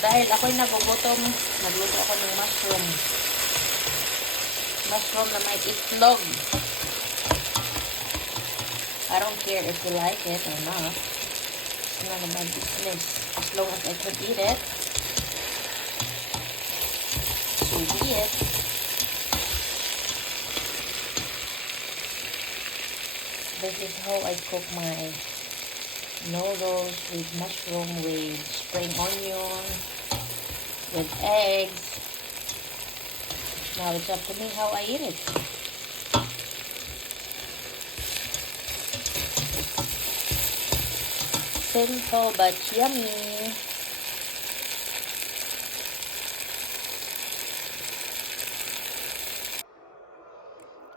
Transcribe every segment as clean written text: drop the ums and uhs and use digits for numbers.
Dahil ako'y nagugutom, nagluto ako ng mushroom. Mushroom na may itlog. I don't care if you like it or not. It's none of my business. As long as I can eat it, so be it. This is how I cook my noodles with mushroom, with spring onion, with eggs. Now it's up to me how I eat it. Simple but yummy.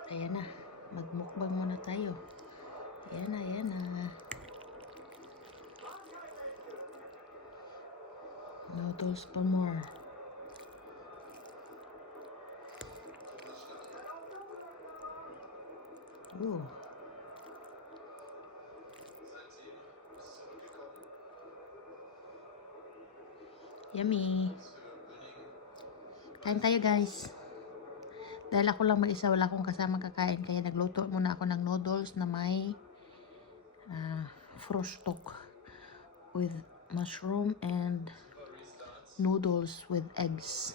Ayan na. Magmukbang muna tayo. Ayan na, ayan na. Noodles for more. Ooh. Yummy. Kain tayo guys. Dahil ako lang mag-isa, wala akong kasama kakain. Kaya nagluto muna ako ng noodles na may frostok with mushroom and noodles with eggs.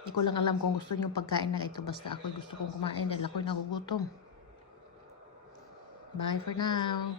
Hindi ko lang alam kung gusto niyo pagkain na ito. Basta ako gusto kong kumain dahil ako'y nagugutom. Bye for now.